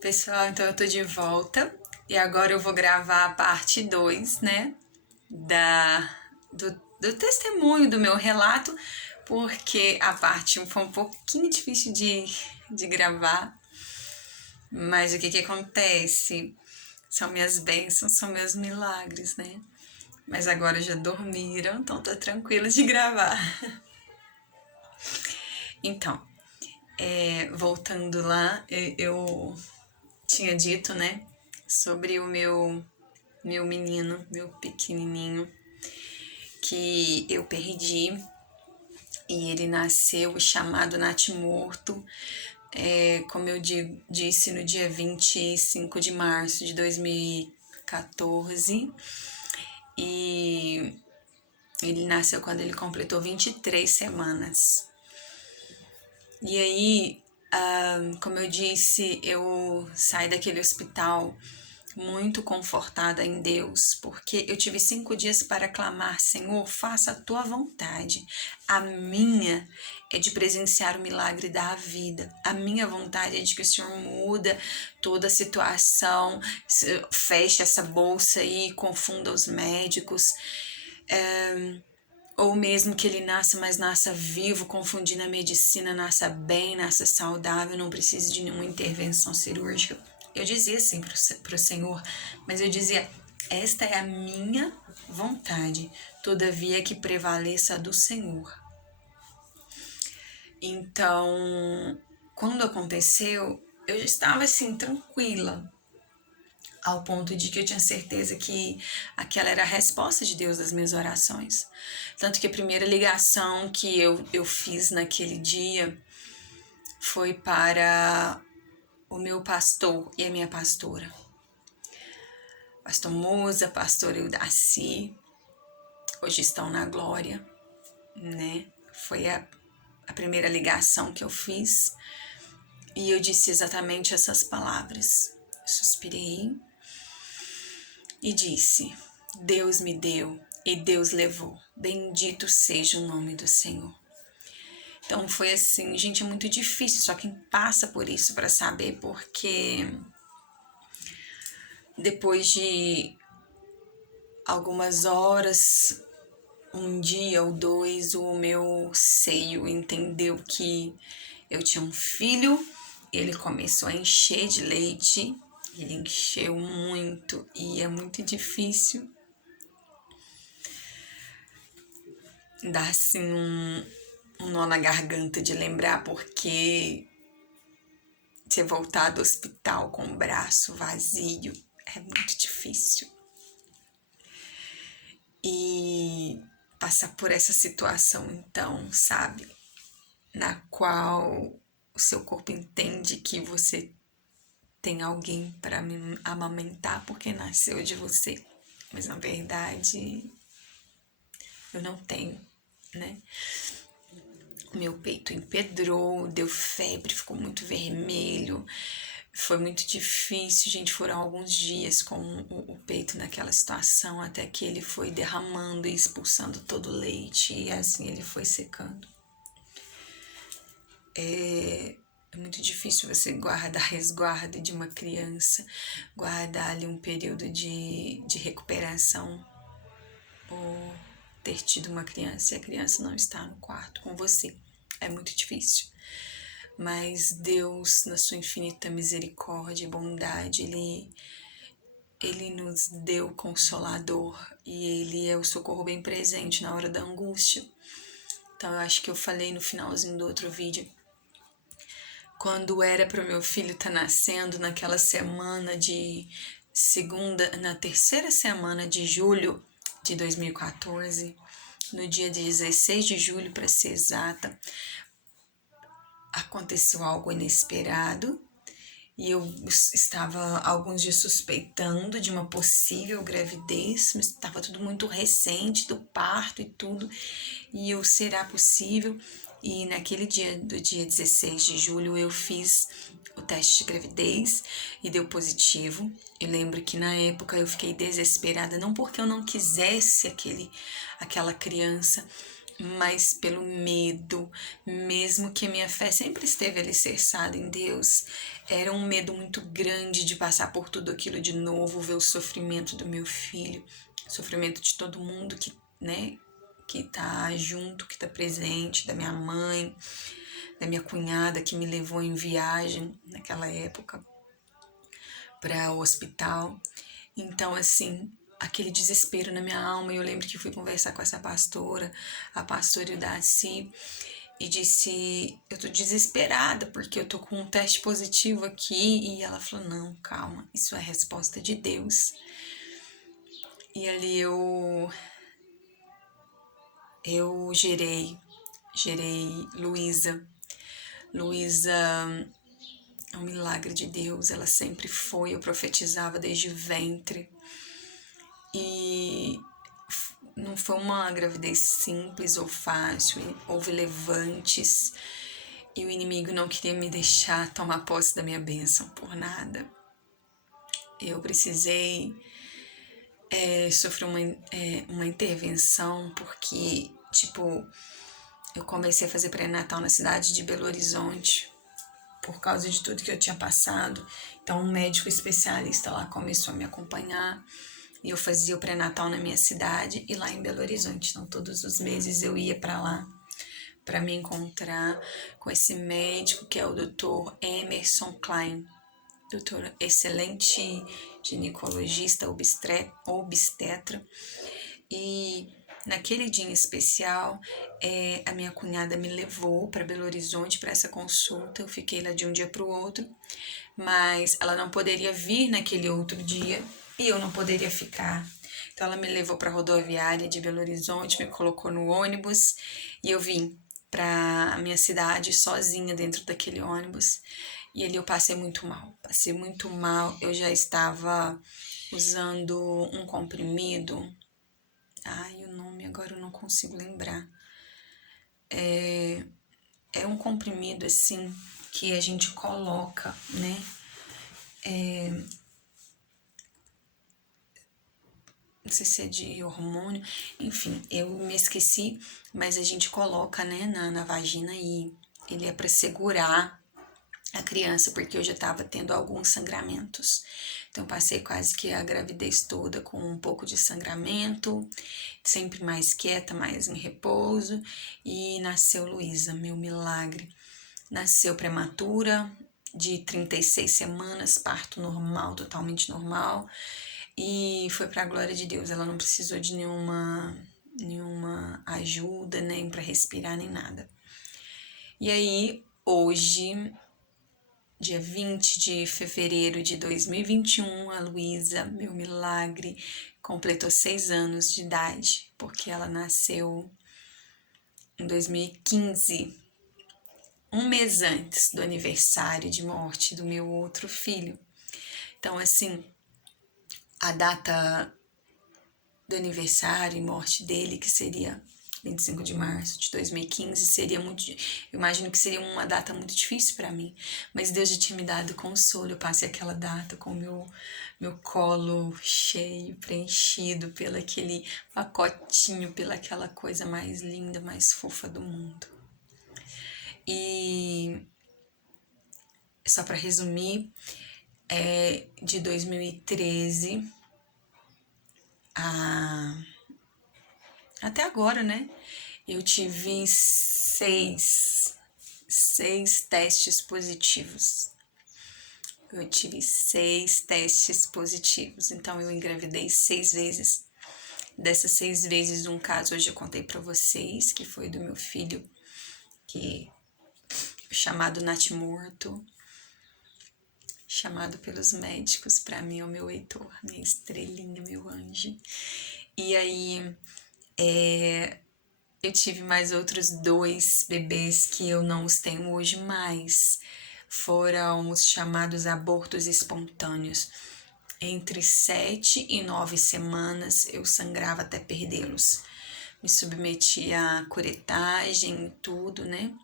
Pessoal, então eu tô de volta e agora eu vou gravar a parte 2, né, do testemunho, do meu relato, porque a parte 1 foi um pouquinho difícil de gravar, mas o que acontece? São minhas bênçãos, são meus milagres, né? Mas agora já dormiram, então tô tranquila de gravar. Então, voltando lá, eu tinha dito, né, sobre o meu menino, meu pequenininho, que eu perdi e ele nasceu chamado natimorto, como eu disse, no dia 25 de março de 2014, e ele nasceu quando ele completou 23 semanas. E aí, como eu disse, eu saí daquele hospital muito confortada em Deus, porque eu tive 5 dias para clamar: Senhor, faça a tua vontade. A minha é de presenciar o milagre da vida. A minha vontade é de que o Senhor muda toda a situação, feche essa bolsa aí, confunda os médicos. Ou mesmo que ele nasça, mas nasça vivo, confundindo a medicina, nasça bem, nasça saudável, não precise de nenhuma intervenção cirúrgica. Eu dizia assim para o Senhor, mas eu dizia: esta é a minha vontade, todavia que prevaleça a do Senhor. Então, quando aconteceu, eu estava assim, tranquila, ao ponto de que eu tinha certeza que aquela era a resposta de Deus das minhas orações. Tanto que a primeira ligação que eu fiz naquele dia foi para o meu pastor e a minha pastora. Pastor Moza, pastor Eudaci, hoje estão na glória, né? Foi a primeira ligação que eu fiz e eu disse exatamente essas palavras. Suspirei e disse: Deus me deu e Deus levou. Bendito seja o nome do Senhor. Então foi assim, gente, é muito difícil, só quem passa por isso para saber, porque depois de algumas horas, um dia ou dois, o meu seio entendeu que eu tinha um filho, ele começou a encher de leite, ele encheu muito e é muito difícil dar assim um nó na garganta de lembrar, porque você voltar do hospital com o braço vazio é muito difícil. E passar por essa situação, então, sabe, na qual o seu corpo entende que você tem alguém para amamentar porque nasceu de você, mas na verdade eu não tenho, né? Meu peito empedrou, deu febre, ficou muito vermelho. Foi muito difícil, gente. Foram alguns dias com o peito naquela situação, até que ele foi derramando e expulsando todo o leite, e assim ele foi secando. É muito difícil você guardar resguardo de uma criança, guardar ali um período de recuperação, ou ter tido uma criança e a criança não está no quarto com você. É muito difícil. Mas Deus, na sua infinita misericórdia e bondade, Ele nos deu Consolador e Ele é o socorro bem presente na hora da angústia. Então eu acho que eu falei no finalzinho do outro vídeo, quando era para o meu filho estar nascendo, naquela semana de na terceira semana de julho de 2014, no dia 16 de julho, para ser exata, aconteceu algo inesperado e eu estava alguns dias suspeitando de uma possível gravidez, mas estava tudo muito recente, do parto e tudo, e eu, será possível? E naquele dia, do dia 16 de julho, eu fiz o teste de gravidez e deu positivo. Eu lembro que na época eu fiquei desesperada, não porque eu não quisesse aquela criança, mas pelo medo, mesmo que a minha fé sempre esteve alicerçada em Deus, Era um medo muito grande de passar por tudo aquilo de novo, ver o sofrimento do meu filho, o sofrimento de todo mundo que, né, que tá junto, que tá presente, da minha mãe, da minha cunhada que me levou em viagem naquela época para o hospital. Então, assim, aquele desespero na minha alma. Eu lembro que fui conversar com essa pastora, a pastora Ildaci, e disse: eu tô desesperada porque eu tô com um teste positivo aqui. E ela falou: não, calma, isso é a resposta de Deus. E ali eu gerei Luísa. Luísa é um milagre de Deus, ela sempre foi, eu profetizava desde o ventre. E não foi uma gravidez simples ou fácil, houve levantes e o inimigo não queria me deixar tomar posse da minha bênção por nada. Eu precisei sofrer uma intervenção porque, tipo, eu comecei a fazer pré-natal na cidade de Belo Horizonte por causa de tudo que eu tinha passado. Então, um médico especialista lá começou a me acompanhar e eu fazia o pré-natal na minha cidade e lá em Belo Horizonte. Então, todos os meses eu ia para lá para me encontrar com esse médico que é o Dr. Emerson Klein, doutor excelente ginecologista, obstetra. E naquele dia em especial, a minha cunhada me levou para Belo Horizonte para essa consulta. Eu fiquei lá de um dia para o outro, mas ela não poderia vir naquele outro dia e eu não poderia ficar. Então ela me levou para a rodoviária de Belo Horizonte, me colocou no ônibus e eu vim para a minha cidade sozinha dentro daquele ônibus. E ali eu passei muito mal. Eu já estava usando um comprimido. Ai, o nome agora eu não consigo lembrar. É um comprimido assim que a gente coloca, né? Não sei se é de hormônio, enfim, eu me esqueci, mas a gente coloca, né, na vagina e ele é para segurar a criança, porque eu já estava tendo alguns sangramentos. Então, passei quase que a gravidez toda com um pouco de sangramento, sempre mais quieta, mais em repouso, e nasceu Luísa, meu milagre. Nasceu prematura, de 36 semanas, parto normal, totalmente normal, e foi para a glória de Deus. Ela não precisou de nenhuma ajuda, nem para respirar, nem nada. E aí, hoje, dia 20 de fevereiro de 2021, a Luísa, meu milagre, completou 6 anos de idade, porque ela nasceu em 2015, um mês antes do aniversário de morte do meu outro filho. Então, assim, a data do aniversário e morte dele, que seria 25 de março de 2015, seria muito... Eu imagino que seria uma data muito difícil para mim, mas Deus já tinha me dado consolo. Eu passei aquela data com meu colo cheio, preenchido pelo aquele pacotinho, pela aquela coisa mais linda, mais fofa do mundo. E só para resumir, de 2013 até agora, né? Eu tive seis testes positivos. Eu tive 6 testes positivos. Então, eu engravidei 6 vezes. Dessas 6 vezes, um caso hoje eu contei pra vocês, que foi do meu filho, que chamado Natimorto, chamado pelos médicos, pra mim é o meu Heitor, minha estrelinha, meu anjo. E aí, eu tive mais outros 2 bebês que eu não os tenho hoje mais. Foram os chamados abortos espontâneos. Entre 7 e 9 semanas eu sangrava até perdê-los. Me submeti à curetagem e tudo, né?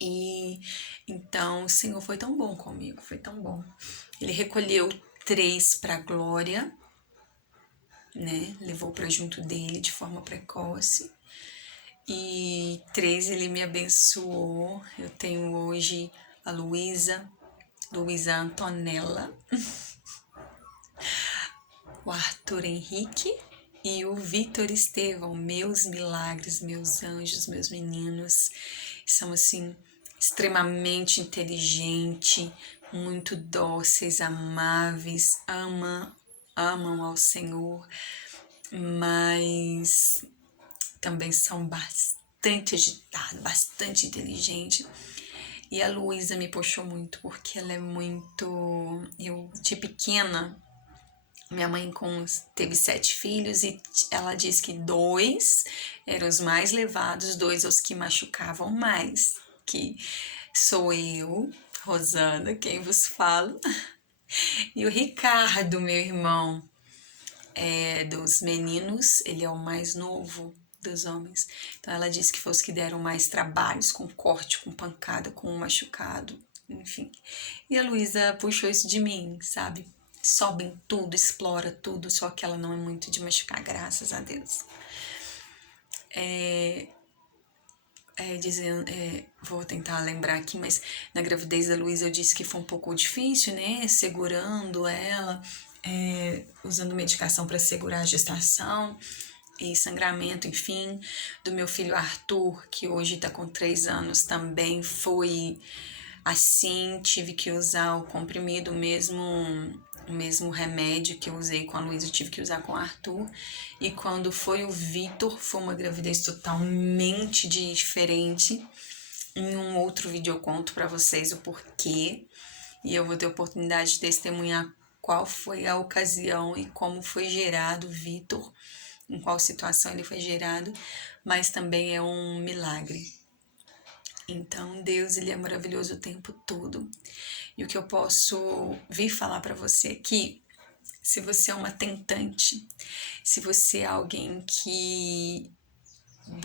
E então o Senhor foi tão bom comigo, foi tão bom. Ele recolheu 3 para a glória, né? Levou para junto dele de forma precoce. E 3 ele me abençoou. Eu tenho hoje a Luísa, Luísa Antonella, o Arthur Henrique e o Vitor Estevão, meus milagres, meus anjos, meus meninos. São assim extremamente inteligentes, muito dóceis, amáveis, amam ao Senhor, mas também são bastante agitados, bastante inteligentes. E a Luísa me puxou muito, porque ela é muito... Eu, de pequena, minha mãe teve 7 filhos e ela diz que 2 eram os mais levados, 2 os que machucavam mais. Que sou eu, Rosana, quem vos falo, e o Ricardo, meu irmão. Dos meninos, ele é o mais novo dos homens. Então ela disse que foi os que deram mais trabalhos, com corte, com pancada, com machucado, enfim. E a Luísa puxou isso de mim, sabe? Sobe em tudo, explora tudo, só que ela não é muito de machucar, graças a Deus. Vou tentar lembrar aqui, mas na gravidez da Luísa eu disse que foi um pouco difícil, né? Segurando ela, usando medicação para segurar a gestação e sangramento, enfim. Do meu filho Arthur, que hoje está com 3 anos, também foi assim, tive que usar o comprimido, o mesmo remédio que eu usei com a Luísa, eu tive que usar com o Arthur. E quando foi o Vitor, foi uma gravidez totalmente diferente. Em um outro vídeo eu conto para vocês o porquê. E eu vou ter a oportunidade de testemunhar qual foi a ocasião e como foi gerado o Vitor, em qual situação ele foi gerado, mas também é um milagre. Então, Deus, ele é maravilhoso o tempo todo. E o que eu posso vir falar para você aqui, se você é uma tentante, se você é alguém que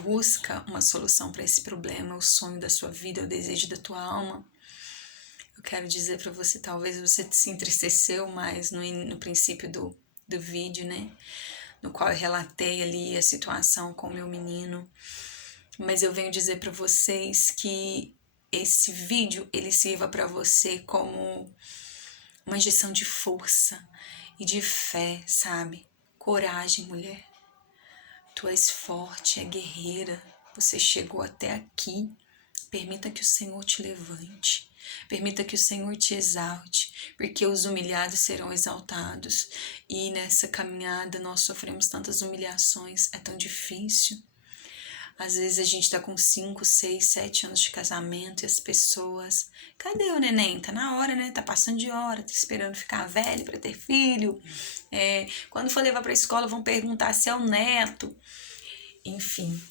busca uma solução para esse problema, o sonho da sua vida, o desejo da tua alma, eu quero dizer para você, talvez você se entristeceu mais no princípio do vídeo, né? No qual eu relatei ali a situação com o meu menino. Mas eu venho dizer para vocês que esse vídeo, ele sirva para você como uma injeção de força e de fé, sabe? Coragem, mulher. Tu és forte, é guerreira. Você chegou até aqui. Permita que o Senhor te levante. Permita que o Senhor te exalte, porque os humilhados serão exaltados. E nessa caminhada nós sofremos tantas humilhações, é tão difícil. Às vezes a gente tá com 5, 6, 7 anos de casamento e as pessoas... Cadê o neném? Tá na hora, né? Tá passando de hora, tá esperando ficar velho pra ter filho. Quando for levar pra escola vão perguntar se é o neto. Enfim,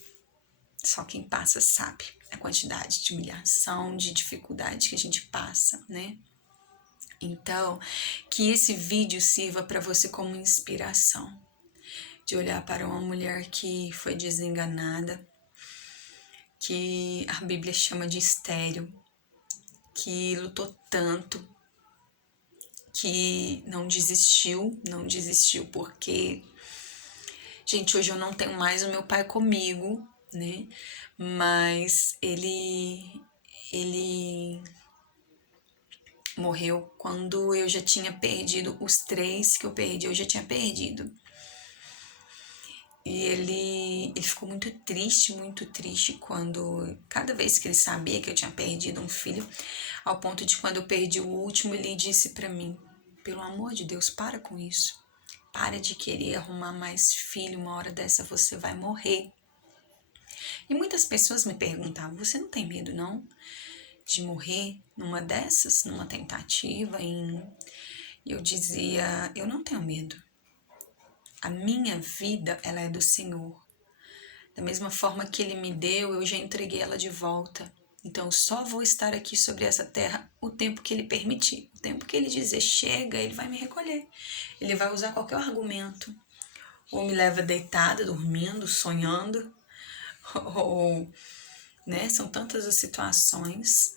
só quem passa sabe a quantidade de humilhação, de dificuldade que a gente passa, né? Então, que esse vídeo sirva para você como inspiração. De olhar para uma mulher que foi desenganada, que a Bíblia chama de estéril, que lutou tanto, que não desistiu porque, gente, hoje eu não tenho mais o meu pai comigo, né? Mas ele morreu quando eu já tinha perdido os 3 que eu perdi, eu já tinha perdido. E ele ficou muito triste quando, cada vez que ele sabia que eu tinha perdido um filho, ao ponto de quando eu perdi o último, ele disse pra mim, pelo amor de Deus, para com isso. Para de querer arrumar mais filho, uma hora dessa você vai morrer. E muitas pessoas me perguntavam, você não tem medo não de morrer numa dessas, numa tentativa? E eu dizia, eu não tenho medo. A minha vida, ela é do Senhor. Da mesma forma que Ele me deu, eu já entreguei ela de volta. Então, eu só vou estar aqui sobre essa terra o tempo que Ele permitir. O tempo que Ele dizer chega, Ele vai me recolher. Ele vai usar qualquer argumento. Ou me leva deitada, dormindo, sonhando. Ou, né, são tantas as situações.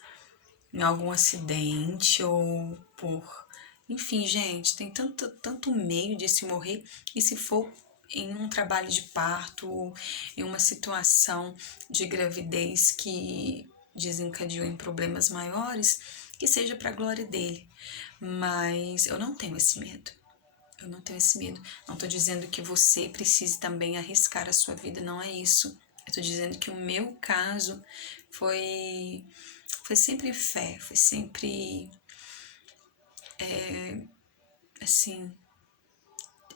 Em algum acidente ou por... Enfim, gente, tem tanto meio de se morrer. E se for em um trabalho de parto ou em uma situação de gravidez que desencadeou em problemas maiores, que seja para a glória dele. Mas eu não tenho esse medo. Eu não tenho esse medo. Não tô dizendo que você precise também arriscar a sua vida, não é isso. Eu tô dizendo que o meu caso foi sempre fé, foi sempre assim,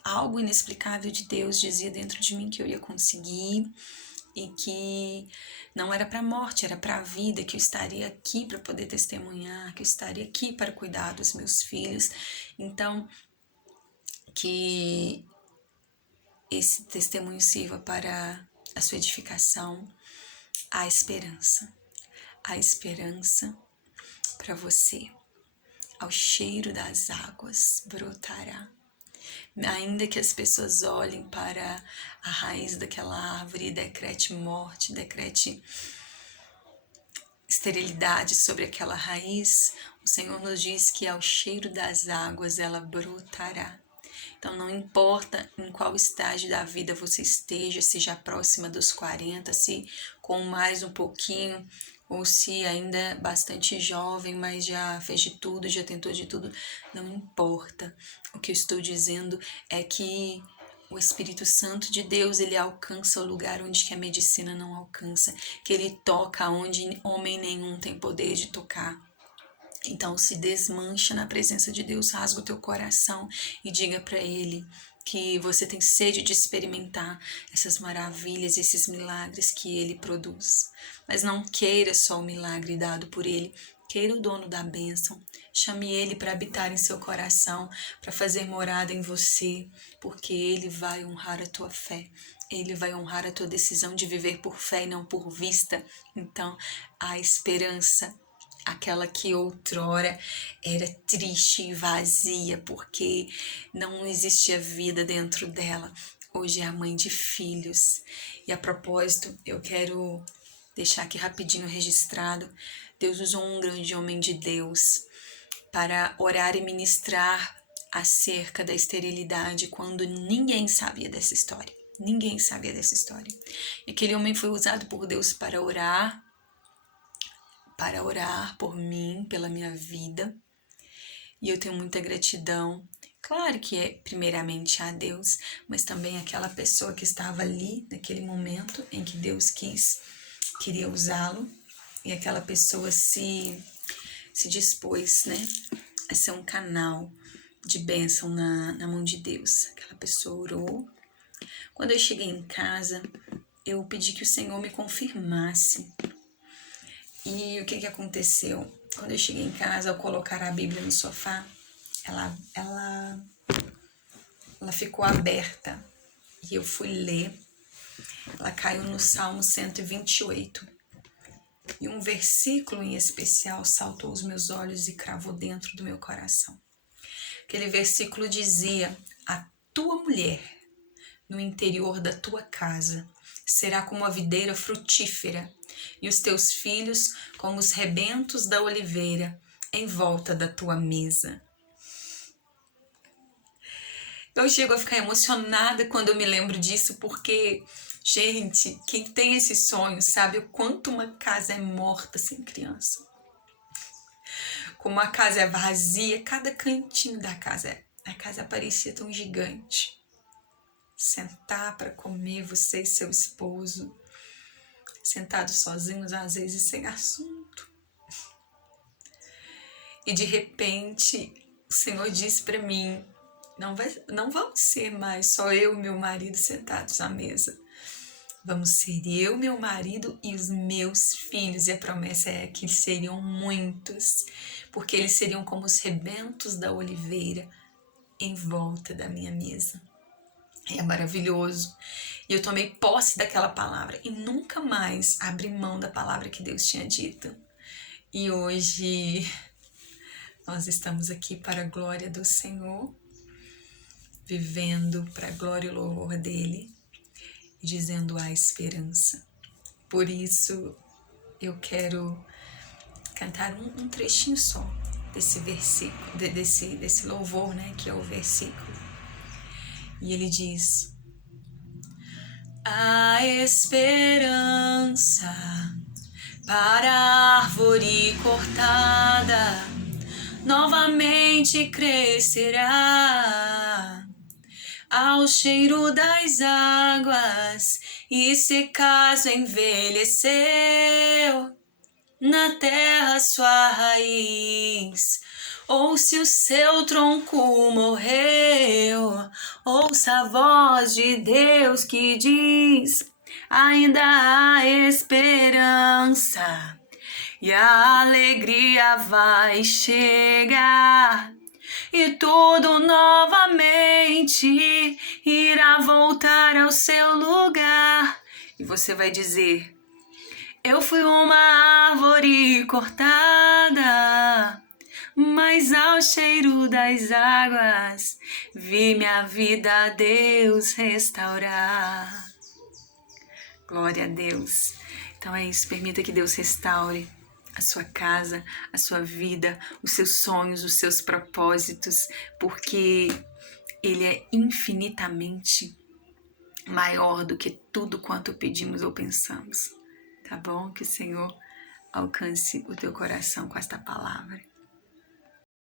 algo inexplicável de Deus dizia dentro de mim que eu ia conseguir e que não era para a morte, era para a vida, que eu estaria aqui para poder testemunhar, que eu estaria aqui para cuidar dos meus filhos. Então, que esse testemunho sirva para a sua edificação, a esperança para você. Ao cheiro das águas brotará. Ainda que as pessoas olhem para a raiz daquela árvore e decrete morte, decrete esterilidade sobre aquela raiz, o Senhor nos diz que ao cheiro das águas ela brotará. Então não importa em qual estágio da vida você esteja, se já próxima dos 40, se com mais um pouquinho, ou se ainda é bastante jovem, mas já fez de tudo, já tentou de tudo, não importa. O que eu estou dizendo é que o Espírito Santo de Deus, ele alcança o lugar onde que a medicina não alcança, que ele toca onde homem nenhum tem poder de tocar. Então se desmancha na presença de Deus, rasga o teu coração e diga para ele que você tem sede de experimentar essas maravilhas, esses milagres que ele produz. Mas não queira só o milagre dado por ele, queira o dono da bênção. Chame ele para habitar em seu coração, para fazer morada em você, porque ele vai honrar a tua fé. Ele vai honrar a tua decisão de viver por fé e não por vista. Então, a esperança, aquela que outrora era triste e vazia porque não existia vida dentro dela, hoje é a mãe de filhos. E a propósito, eu quero deixar aqui rapidinho registrado, Deus usou um grande homem de Deus para orar e ministrar acerca da esterilidade quando ninguém sabia dessa história. Ninguém sabia dessa história. E aquele homem foi usado por Deus para orar por mim, pela minha vida, e eu tenho muita gratidão. Claro que é primeiramente a Deus, mas também aquela pessoa que estava ali naquele momento em que Deus queria usá-lo, e aquela pessoa se dispôs, né, a ser um canal de bênção na mão de Deus. Aquela pessoa orou. Quando eu cheguei em casa, eu pedi que o Senhor me confirmasse. E o que aconteceu? Quando eu cheguei em casa, ao colocar a Bíblia no sofá, ela ficou aberta e eu fui ler. Ela caiu no Salmo 128. E um versículo em especial saltou aos meus olhos e cravou dentro do meu coração. Aquele versículo dizia: a tua mulher no interior da tua casa será como a videira frutífera, e os teus filhos como os rebentos da oliveira em volta da tua mesa. Eu chego a ficar emocionada quando eu me lembro disso, porque, gente, quem tem esse sonho sabe o quanto uma casa é morta sem criança. Como a casa é vazia, cada cantinho da casa, a casa parecia tão gigante. Sentar para comer, você e seu esposo, sentados sozinhos, às vezes sem assunto. E de repente, o Senhor disse para mim: não vamos ser mais só eu e meu marido sentados à mesa. Vamos ser eu, meu marido e os meus filhos. E a promessa é que eles seriam muitos, porque eles seriam como os rebentos da oliveira em volta da minha mesa. É maravilhoso. E eu tomei posse daquela palavra e nunca mais abri mão da palavra que Deus tinha dito. E hoje nós estamos aqui para a glória do Senhor, vivendo para a glória e louvor dele, e dizendo a esperança. Por isso eu quero cantar um trechinho só desse versículo, desse louvor, né, que é o versículo. E ele diz: a esperança para a árvore cortada, novamente crescerá ao cheiro das águas, e se caso envelheceu na terra sua raiz, ou se o seu tronco morreu, ouça a voz de Deus que diz: ainda há esperança e a alegria vai chegar, e tudo novamente irá voltar ao seu lugar. E você vai dizer: eu fui uma árvore cortada, mas ao cheiro das águas vi minha vida a Deus restaurar. Glória a Deus. Então é isso, permita que Deus restaure a sua casa, a sua vida, os seus sonhos, os seus propósitos, porque Ele é infinitamente maior do que tudo quanto pedimos ou pensamos. Tá bom? Que o Senhor alcance o teu coração com esta palavra.